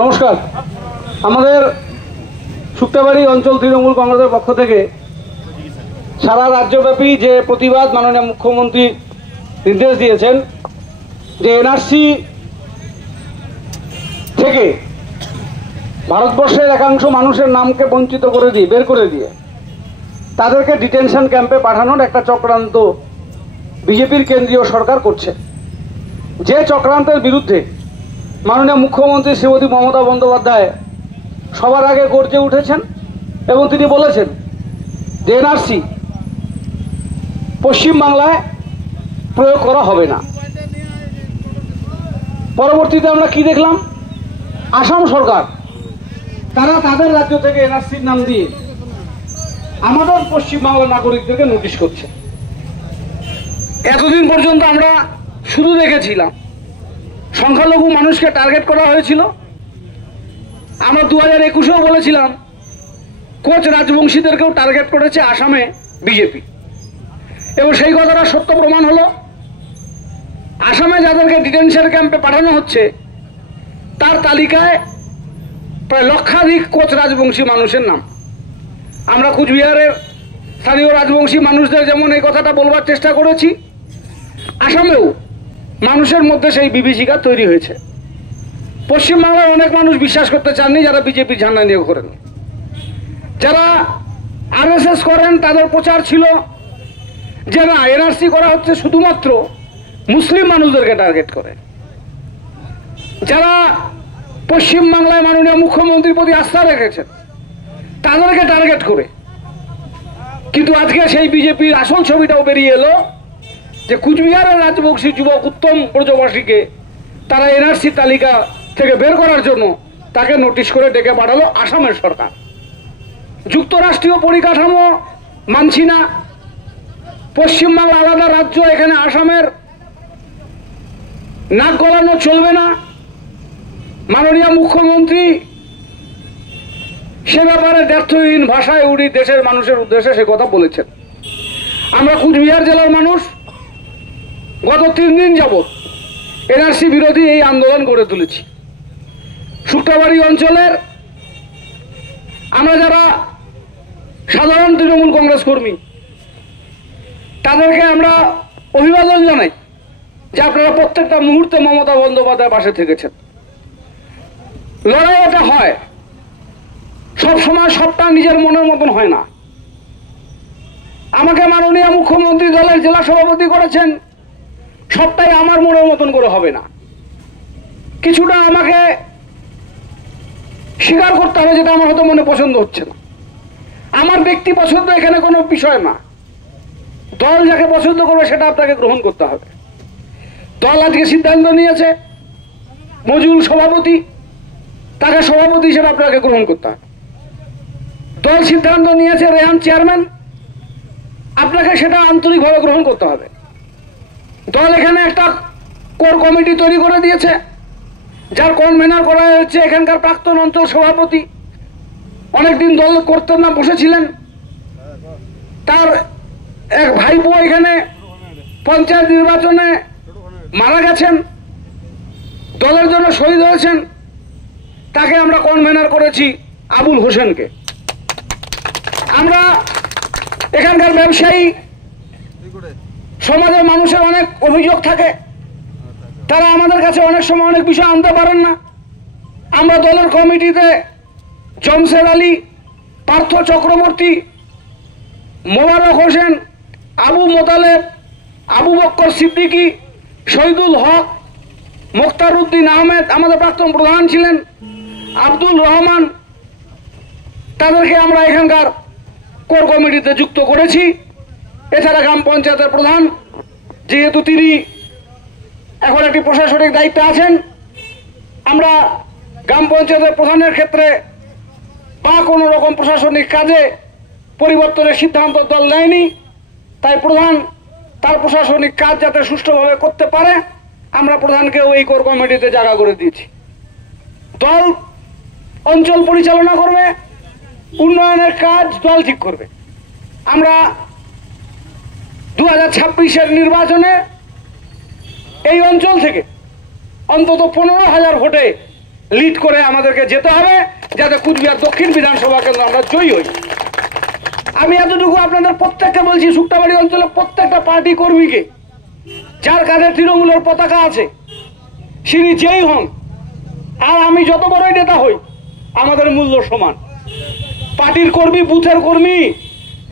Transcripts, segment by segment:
নমস্কার। আমাদের শুক্তাবাড়ি অঞ্চল তৃণমূল কংগ্রেসের পক্ষ থেকে সারা রাজ্যব্যাপী যে প্রতিবাদ মাননীয় মুখ্যমন্ত্রী নির্দেশ দিয়েছেন যে এনআরসি থেকে ভারতবর্ষের একাংশ মানুষের নামকে বঞ্চিত করে দিয়ে বের করে দিয়ে তাদেরকে ডিটেনশন ক্যাম্পে পাঠানোর একটা চক্রান্ত বিজেপির কেন্দ্রীয় সরকার করছে। যে চক্রান্তের বিরুদ্ধে মাননীয় মুখ্যমন্ত্রী শ্রীমতী মমতা বন্দ্যোপাধ্যায় সবার আগে গর্জে উঠেছেন এবং তিনি বলেছেন যে এনআরসি পশ্চিমবাংলায় প্রয়োগ করা হবে না। পরবর্তীতে আমরা কি দেখলাম, আসাম সরকার তারা তাদের রাজ্য থেকে এনআরসির নাম দিয়ে আমাদের পশ্চিমবাংলার নাগরিকদেরকে নোটিশ করছে। এতদিন পর্যন্ত আমরা শুধু দেখেছিলাম সংখ্যালঘু মানুষকে টার্গেট করা হয়েছিল। আমরা 2021-এও বলেছিলাম কোচ রাজবংশীদেরকেও টার্গেট করেছে আসামে বিজেপি, এবং সেই কথাটা সত্য প্রমাণ হলো। আসামে যাদেরকে ডিটেনশন ক্যাম্পে পাঠানো হচ্ছে তার তালিকায় প্রায় লক্ষাধিক কোচ রাজবংশী মানুষের নাম। আমরা কুচবিহারের স্থানীয় রাজবংশী মানুষদের যেমন এই কথাটা বলবার চেষ্টা করেছি, আসামেও মানুষের মধ্যে সেই বিভীষিকা তৈরি হয়েছে। পশ্চিমবাংলার অনেক মানুষ বিশ্বাস করতে চাননি যারা বিজেপি ঝান্ডা নিয়োগ করেন। যারা আরএসএস করেন তাদের প্রচার ছিল যে না, এনআরসি করা হচ্ছে শুধুমাত্র মুসলিম মানুষদেরকে টার্গেট করে। যারা পশ্চিমবাংলায় মাননীয় মুখ্যমন্ত্রীর প্রতি আস্থা রেখেছেন তাদেরকে টার্গেট করে। কিন্তু আজকে সেই বিজেপির আসল ছবিটাও বেরিয়ে এলো যে কুচবিহারের রাজবংশী যুবক উত্তম ব্রজবাসীকে তারা এনআরসি তালিকা থেকে বের করার জন্য তাকে নোটিশ করে ডেকে পাঠালো আসামের সরকার। যুক্তরাষ্ট্রীয় পরিকাঠামো মানছি না, পশ্চিমবাংলা আলাদা রাজ্য, এখানে আসামের নাক গলানো চলবে না। মাননীয় মুখ্যমন্ত্রী সে ব্যাপারে দ্ব্যর্থহীন ভাষায় উনি দেশের মানুষের উদ্দেশ্যে সে কথা বলেছেন। আমরা কুচবিহার জেলার মানুষ গত 3 দিন যাবৎ এনআরসি বিরোধী এই আন্দোলন গড়ে তুলেছি। শুক্তাবাড়ি অঞ্চলের আমরা যারা সাধারণ তৃণমূল কংগ্রেস কর্মী তাদেরকে আমরা অভিবাদন জানাই যে আপনারা প্রত্যেকটা মুহূর্তে মমতা বন্দ্যোপাধ্যায়ের পাশে থেকেছেন। লড়াই এটা হয়, সবসময় সবটা নিজের মনের মতন হয় না। আমাকে মাননীয় মুখ্যমন্ত্রী দলের জেলা সভাপতি করেছেন, সবটাই আমার মনের মতন করে হবে না। কিছুটা আমাকে স্বীকার করতে হবে যেটা আমার হয়তো মনে পছন্দ হচ্ছে না। আমার ব্যক্তি পছন্দ এখানে কোনো বিষয় না। দল যাকে পছন্দ করবে সেটা আপনাকে গ্রহণ করতে হবে। দল আজকে সিদ্ধান্ত নিয়েছে মজুল সভাপতি, তাকে সভাপতি হিসেবে আপনাকে গ্রহণ করতে হবে। দল সিদ্ধান্ত নিয়েছে রেহান চেয়ারম্যান, আপনাকে সেটা আন্তরিকভাবে গ্রহণ করতে হবে। দল এখানে একটা কোর কমিটি তৈরি করে দিয়েছে, যার কনভেনার করা হয়েছে এখানকার প্রাক্তন অঞ্চল সভাপতি, অনেকদিন দল করতেন না, বসেছিলেন। তার এক ভাইপো এখানে পঞ্চায়েত নির্বাচনে মারা গেছেন, দলের জন্য শহীদ হয়েছেন, তাকে আমরা কনভেনার করেছি আবুল হোসেনকে। আমরা এখানকার ব্যবসায়ী, সমাজের মানুষের অনেক অভিযোগ থাকে, তারা আমাদের কাছে অনেক সময় অনেক বিষয় আনতে পারেন না। আমরা দলের কমিটিতে জমশেদ আলী, পার্থ চক্রবর্তী, মোবারক হোসেন, আবু মোতালেব, আবু বক্কর সিদ্দিকী, শহীদুল হক, মুখতার উদ্দিন আহমেদ আমাদের প্রাক্তন প্রধান ছিলেন, আব্দুল রহমান, তাদেরকে আমরা এখানকার কোর কমিটিতে যুক্ত করেছি। এছাড়া গ্রাম পঞ্চায়েতের প্রধান, যেহেতু তিনি এখন একটি প্রশাসনিক দায়িত্বে আছেন, আমরা গ্রাম পঞ্চায়েতের প্রধানের ক্ষেত্রে বা কোনো রকম প্রশাসনিক কাজে পরিবর্তনের সিদ্ধান্ত দল নেয়নি। তাই প্রধান তার প্রশাসনিক কাজ যাতে সুষ্ঠুভাবে করতে পারে, আমরা প্রধানকেও এই কোর কমিটিতে জায়গা করে দিয়েছি। দল অঞ্চল পরিচালনা করবে, উন্নয়নের কাজ দল ঠিক করবে। আমরা 2026-এর নির্বাচনে এই অঞ্চল থেকে অন্তত 15,000 ভোটে লিড করে আমাদেরকে যেতে হবে, যাতে কুচবিহার দক্ষিণ বিধানসভা কেন্দ্র আমরা জয়ী হই। আমি এতটুকু আপনাদের প্রত্যেককে বলছি, শুক্তাবাড়ি অঞ্চলে প্রত্যেকটা পার্টি কর্মীকে, যার কাঁধে তৃণমূলের পতাকা আছে, তিনি যেই হন আর আমি যত বড়ই নেতা হই, আমাদের মূল্য সমান। পার্টির কর্মী, বুথের কর্মী,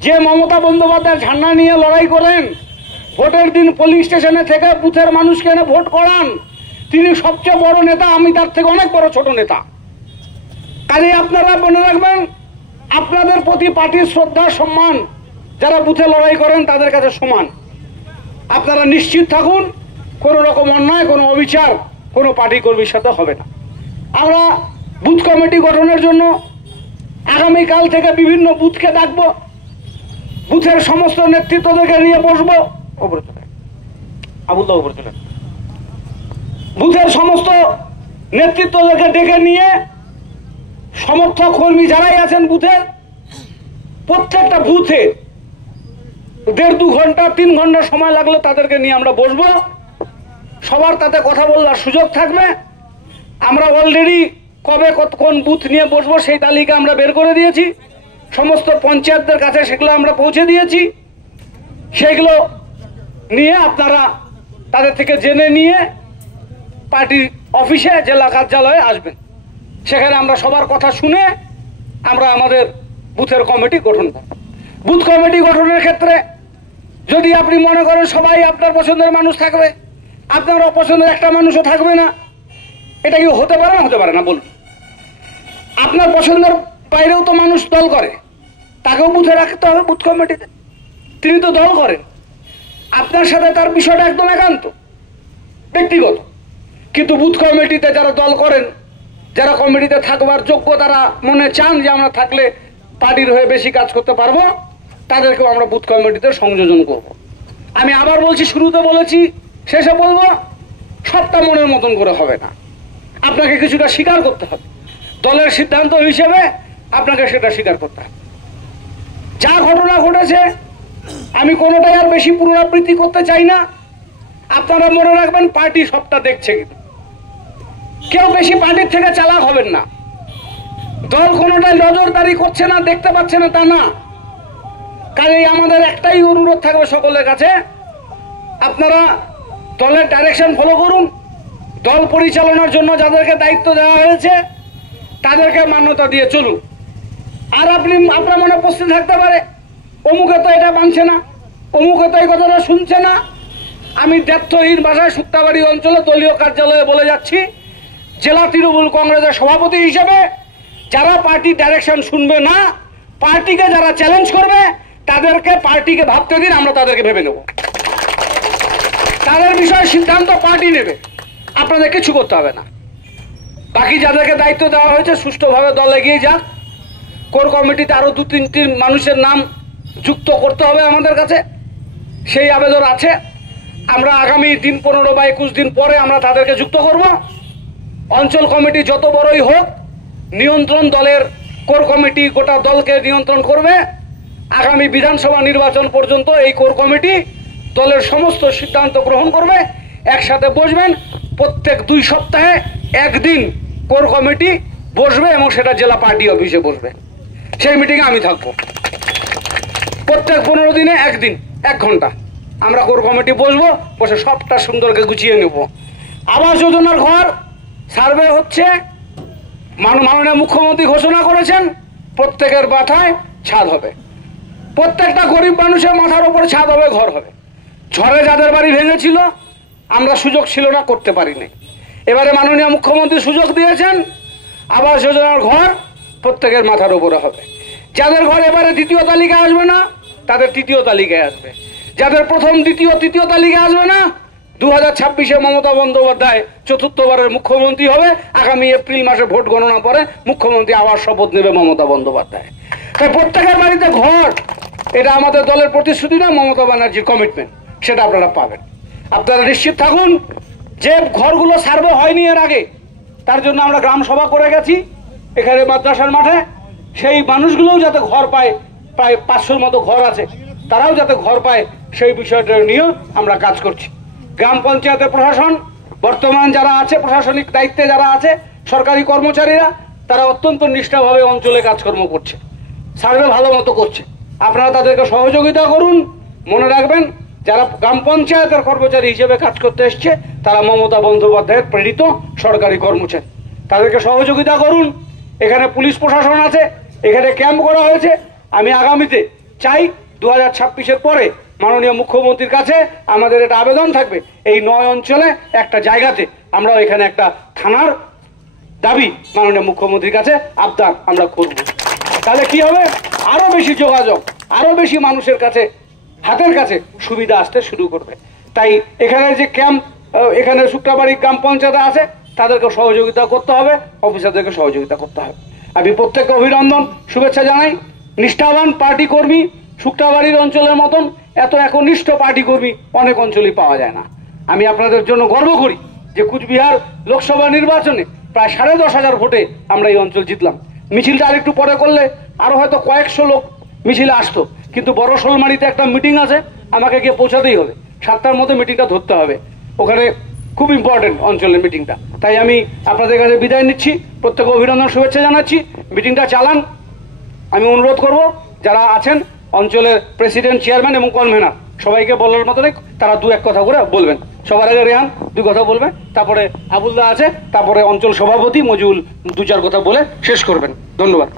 যে মমতা বন্দ্যোপাধ্যায়ের ঝান্ডা নিয়ে লড়াই করেন, ভোটের দিন পোলিং স্টেশনে থেকে বুথের মানুষকে এনে ভোট করান, তিনি সবচেয়ে বড় নেতা, আমি তার থেকে অনেক বড় ছোট নেতা। কাজেই আপনারা মনে রাখবেন, আপনাদের প্রতি পার্টির শ্রদ্ধা সম্মান যারা বুথে লড়াই করেন তাদের কাছে সমান। আপনারা নিশ্চিত থাকুন, কোনো রকম অন্যায়, কোনো অবিচার কোনো পার্টি কর্মীর সাথে হবে না। আমরা বুথ কমিটি গঠনের জন্য আগামীকাল থেকে বিভিন্ন বুথকে ডাকবো, বুথের সমস্ত নেতৃত্বদেরকে নিয়ে বসবো, বুথের সমস্ত নেতৃত্বদেরকে ডেকে নিয়ে সমর্থক কর্মী যারাই আছেন বুথের, প্রত্যেকটা বুথে 1.5-2 ঘন্টা 3 ঘন্টা সময় লাগলে তাদেরকে নিয়ে আমরা বসবো। সবার তাতে কথা বলার সুযোগ থাকবে। আমরা অলরেডি কবে কোন বুথ নিয়ে বসবো সেই তালিকা আমরা বের করে দিয়েছি, সমস্ত পঞ্চায়েতদের কাছে সেগুলো আমরা পৌঁছে দিয়েছি। সেগুলো নিয়ে আপনারা তাদের থেকে জেনে নিয়ে পার্টি অফিসে, জেলা কার্যালয়ে আসবেন। সেখানে আমরা সবার কথা শুনে আমরা আমাদের বুথের কমিটি গঠন করব। বুথ কমিটি গঠনের ক্ষেত্রে যদি আপনি মনে করেন সবাই আপনার পছন্দের মানুষ থাকবে, আপনার অপছন্দের একটা মানুষও থাকবে না, এটা কি হতে পারে না? হতে পারে না। বলুন, আপনার পছন্দের বাইরেও তো মানুষ দল করে, তাকেও বুথে রাখতে হবে বুথ কমিটিতে। তিনি তো দল করেন, আপনার সাথে তার বিষয়টা একদম একান্ত ব্যক্তিগত। কিন্তু বুথ কমিটিতে যারা দল করেন, যারা কমিটিতে থাকবার যোগ্য, তারা মনে চান যে আমরা থাকলে পার্টির হয়ে বেশি কাজ করতে পারবো, তাদেরকেও আমরা বুথ কমিটিতে সংযোজন করব। আমি আবার বলছি, শুরুতে বলেছি, শেষে বলবো, সবটা মনের মতন করে হবে না, আপনাকে কিছুটা স্বীকার করতে হবে। দলের সিদ্ধান্ত হিসেবে আপনাকে সেটা স্বীকার করতে হবে। যা ঘটনা ঘটেছে আমি কোনোটাই আর বেশি পুনরাবৃত্তি করতে চাই না। আপনারা মনে রাখবেন, পার্টি সবটা দেখছে, কিন্তু কেউ বেশি পার্টির থেকে চালাক হবেন না। দল কোনোটাই নজরদারি করছে না, দেখতে পাচ্ছে না তা না। কাজেই আমাদের একটাই অনুরোধ থাকবে সকলের কাছে, আপনারা দলের ডাইরেকশন ফলো করুন। দল পরিচালনার জন্য যাদেরকে দায়িত্ব দেওয়া হয়েছে তাদেরকে মান্যতা দিয়ে চলুন। আর আপনার মনে প্রশ্ন থাকতে পারে, অমুকে তো এটা মানছে না, অমুকে তো এই কথাটা শুনছে না। আমি দ্ব্যর্থহীন ভাষায় শুক্তাবাড়ি অঞ্চলে দলীয় কার্যালয়ে বলে যাচ্ছি, জেলা তৃণমূল কংগ্রেসের সভাপতি হিসেবে যারা পার্টির ডাইরেকশন শুনবে না, পার্টিকে যারা চ্যালেঞ্জ করবে, তাদেরকে পার্টিকে ভাবতে দিন, আমরা তাদেরকে ভেবে নেব। তাদের বিষয়ে সিদ্ধান্ত পার্টি নেবে, আপনাদের কিছু করতে হবে না। বাকি যাদেরকে দায়িত্ব দেওয়া হয়েছে সুষ্ঠুভাবে দল এগিয়ে যাক। কোর কমিটিতে আরো 2-3টি মানুষের নাম যুক্ত করতে হবে আমাদের কাছে, সেই আবেদন আছে। আমরা আগামী 15 বা 21 দিন পরে আমরা তাদেরকে যুক্ত করব। অঞ্চল কমিটি যত বড়ই হোক, নিয়ন্ত্রণ দলের কোর কমিটি গোটা দলকে নিয়ন্ত্রণ করবে। আগামী বিধানসভা নির্বাচন পর্যন্ত এই কোর কমিটি দলের সমস্ত সিদ্ধান্ত গ্রহণ করবে। একসাথে বসবেন, প্রত্যেক 2 সপ্তাহে একদিন কোর কমিটি বসবে এবং সেটা জেলা পার্টি অফিসে বসবে। সেই মিটিংয়ে আমি থাকবো। প্রত্যেক 15 দিনে একদিন 1 ঘন্টা আমরা কোর কমিটি বসবো, বসে সবটা সুন্দরকে গুছিয়ে নেব। আবাস যোজনার ঘর সার্ভে হচ্ছে, মাননীয় মুখ্যমন্ত্রী ঘোষণা করেছেন প্রত্যেকের মাথায় ছাদ হবে, প্রত্যেকটা গরিব মানুষের মাথার উপর ছাদ হবে, ঘর হবে। ঝড়ে যাদের বাড়ি ভেঙেছিল আমরা সুযোগ ছিল না, করতে পারিনি। এবারে মাননীয় মুখ্যমন্ত্রী সুযোগ দিয়েছেন, আবাস যোজনার ঘর প্রত্যেকের মাথার উপরে হবে। যাদের ঘর এবারে 2য় তালিকায় আসবে না, তাদের 3য় তালিকায় আসবে। যাদের 1ম, 2য়, 3য় তালিকায় আসবে না, 2026-এ মমতা বন্দ্যোপাধ্যায় 4র্থবারের মুখ্যমন্ত্রী হবে। আগামী এপ্রিল মাসে ভোট গণনা পরে মুখ্যমন্ত্রী আবার শপথ নেবে মমতা বন্দ্যোপাধ্যায়। তাই প্রত্যেকের বাড়িতে ঘর, এটা আমাদের দলের প্রতিশ্রুতি না, মমতা ব্যানার্জির কমিটমেন্ট, সেটা আপনারা পাবেন। আপনারা নিশ্চিত থাকুন যে ঘরগুলো সার্ভে হয়নি এর আগে, তার জন্য আমরা গ্রাম সভা করে গেছি এখানে মাদ্রাসার মাঠে। সেই মানুষগুলোও যাতে ঘর পায়, প্রায় 500-র মতো ঘর আছে, তারাও যাতে ঘর পায় সেই বিষয়টা নিয়েও আমরা কাজ করছি। গ্রাম পঞ্চায়েতের প্রশাসন বর্তমান যারা আছে, প্রশাসনিক দায়িত্বে যারা আছে, সরকারি কর্মচারীরা তারা অত্যন্ত নিষ্ঠাভাবে অঞ্চলে কাজকর্ম করছে, সার্ভে ভালো মতো করছে। আপনারা তাদেরকে সহযোগিতা করুন। মনে রাখবেন, যারা গ্রাম পঞ্চায়েতের কর্মচারী হিসেবে কাজ করতে এসছে তারা মমতা বন্দ্যোপাধ্যায়ের প্রেরিত সরকারি কর্মচারী। তাদেরকে সহযোগিতা করুন। এখানে পুলিশ প্রশাসন আছে, এখানে ক্যাম্প করা হয়েছে। আমি আগামীতে চাই 2026-এর পরে মাননীয় মুখ্যমন্ত্রীর কাছে আমাদের এটা আবেদন থাকবে, এই 9 অঞ্চলে একটা জায়গাতে আমরা এখানে একটা থানার দাবি মাননীয় মুখ্যমন্ত্রীর কাছে আবদার আমরা করব। তাহলে কি হবে, আরো বেশি যোগাযোগ, আরো বেশি মানুষের কাছে হাতের কাছে সুবিধা আসতে শুরু করবে। তাই এখানে যে ক্যাম্প এখানে শুক্তাবাড়ি গ্রাম পঞ্চায়েত আছে তাদেরকে সহযোগিতা করতে হবে, অফিসারদেরকে সহযোগিতা করতে হবে। আমি প্রত্যেককে অভিনন্দন শুভেচ্ছা জানাই। নিষ্ঠাবান পার্টি কর্মী শুক্তাবাড়ির অঞ্চলের মতন এত একনিষ্ঠ পার্টি কর্মী অনেক অঞ্চলেই পাওয়া যায় না। আমি আপনাদের জন্য গর্ব করি যে কুচবিহার লোকসভা নির্বাচনে প্রায় 10,500 ভোটে আমরা এই অঞ্চল জিতলাম। মিছিলটা আরেকটু পরে করলে আরো হয়তো কয়েকশো লোক মিছিলে আসতো, কিন্তু বড় শোলমারিতে একটা মিটিং আছে, আমাকে গিয়ে পৌঁছাতেই হবে। 7টার মধ্যে মিটিংটা ধরতে হবে, ওখানে খুব ইম্পর্টেন্ট অঞ্চলের মিটিংটা। তাই আমি আপনাদের কাছে বিদায় নিচ্ছি, প্রত্যেকে অভিনন্দন শুভেচ্ছা জানাচ্ছি। মিটিংটা চালান। আমি অনুরোধ করব যারা আছেন অঞ্চলের প্রেসিডেন্ট, চেয়ারম্যান এবং কনভেনার সবাইকে বলার মতো তারা 2-1 কথা করে বলবেন। সবার আগে রেহান 2 কথা বলবে, তারপরে আবুলদা আছে, তারপরে অঞ্চল সভাপতি মজিউল 2-4 কথা বলে শেষ করবেন। ধন্যবাদ।